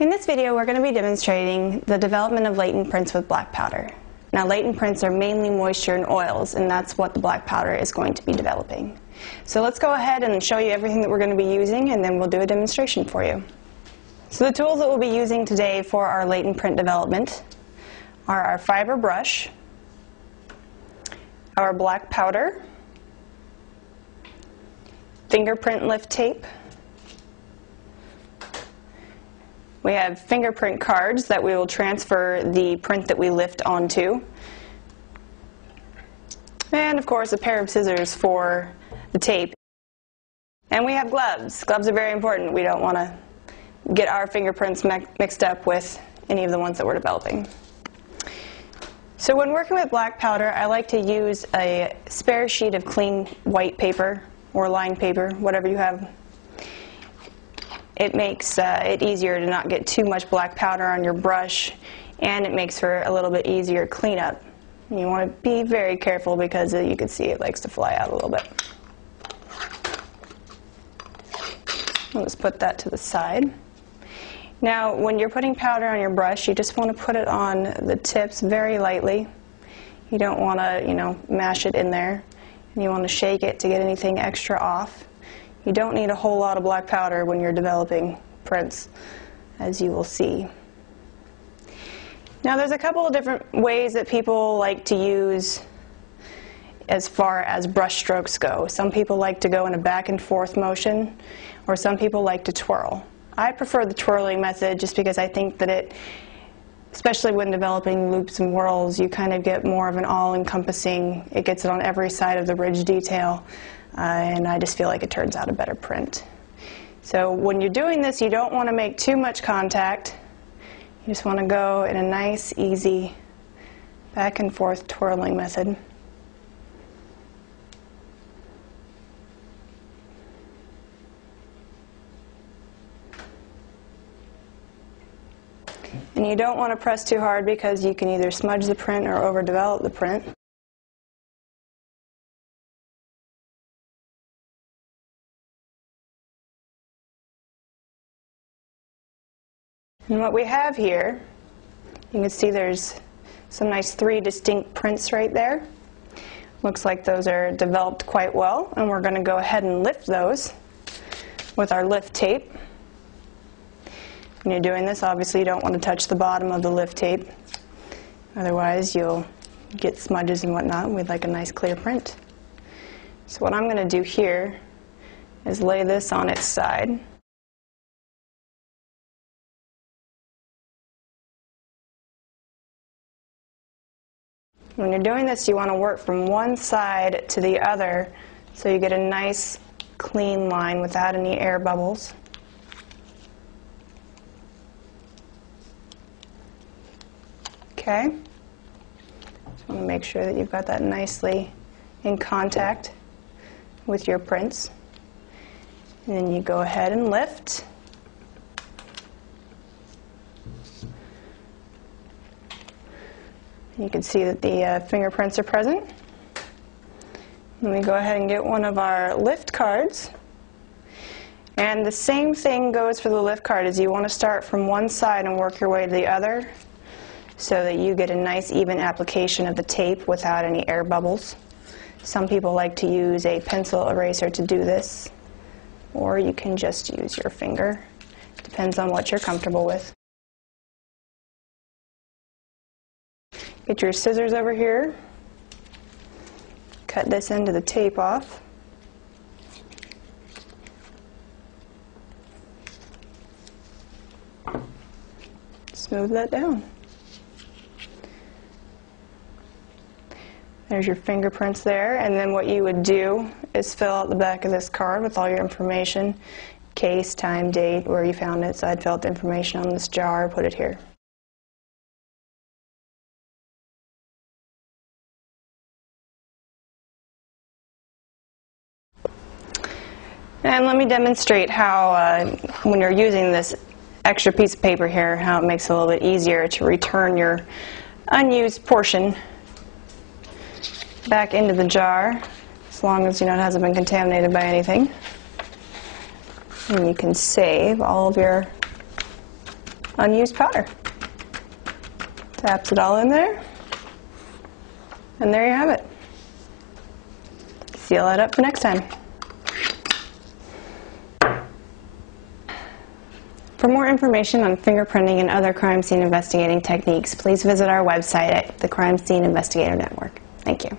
In this video, we're going to be demonstrating the development of latent prints with black powder. Now, latent prints are mainly moisture and oils, and that's what the black powder is going to be developing. So let's go ahead and show you everything that we're going to be using, and then we'll do a demonstration for you. So the tools that we'll be using today for our latent print development are our fiber brush, our black powder, fingerprint lift tape. We have fingerprint cards that we will transfer the print that we lift onto. And of course a pair of scissors for the tape. And we have gloves. Gloves are very important. We don't want to get our fingerprints mixed up with any of the ones that we're developing. So when working with black powder, I like to use a spare sheet of clean white paper or lined paper, whatever you have. It makes it easier to not get too much black powder on your brush, and it makes for a little bit easier cleanup. And you want to be very careful because you can see it likes to fly out a little bit. I'll just put that to the side. Now, when you're putting powder on your brush, you just want to put it on the tips very lightly. You don't want to, mash it in there. And you want to shake it to get anything extra off. You don't need a whole lot of black powder when you're developing prints, as you will see. Now, there's a couple of different ways that people like to use as far as brush strokes go. Some people like to go in a back and forth motion, or some people like to twirl. I prefer the twirling method just because I think that it, especially when developing loops and whirls, you kind of get more of an all-encompassing, it gets it on every side of the ridge detail, and I just feel like it turns out a better print. So when you're doing this, you don't want to make too much contact. You just want to go in a nice, easy, back and forth twirling method. And you don't want to press too hard because you can either smudge the print or overdevelop the print. And what we have here, you can see there's some nice 3 distinct prints right there. Looks like those are developed quite well, and we're going to go ahead and lift those with our lift tape. When you're doing this, obviously you don't want to touch the bottom of the lift tape, otherwise you'll get smudges and whatnot. We'd like a nice clear print. So what I'm going to do here is lay this on its side. When you're doing this, you want to work from one side to the other so you get a nice clean line without any air bubbles. Okay? Just want to make sure that you've got that nicely in contact with your prints. And then you go ahead and lift. You can see that the fingerprints are present. Let me go ahead and get one of our lift cards. And the same thing goes for the lift card, is you want to start from one side and work your way to the other so that you get a nice even application of the tape without any air bubbles. Some people like to use a pencil eraser to do this, or you can just use your finger. Depends on what you're comfortable with. Get your scissors over here, cut this end of the tape off. Smooth that down. There's your fingerprints there, and then what you would do is fill out the back of this card with all your information, case, time, date, where you found it. So I'd fill out the information on this jar, put it here. And let me demonstrate how, when you're using this extra piece of paper here, how it makes it a little bit easier to return your unused portion back into the jar, as long as it hasn't been contaminated by anything. And you can save all of your unused powder. Taps it all in there, and there you have it. Seal that up for next time. For more information on fingerprinting and other crime scene investigating techniques, please visit our website at the Crime Scene Investigator Network. Thank you.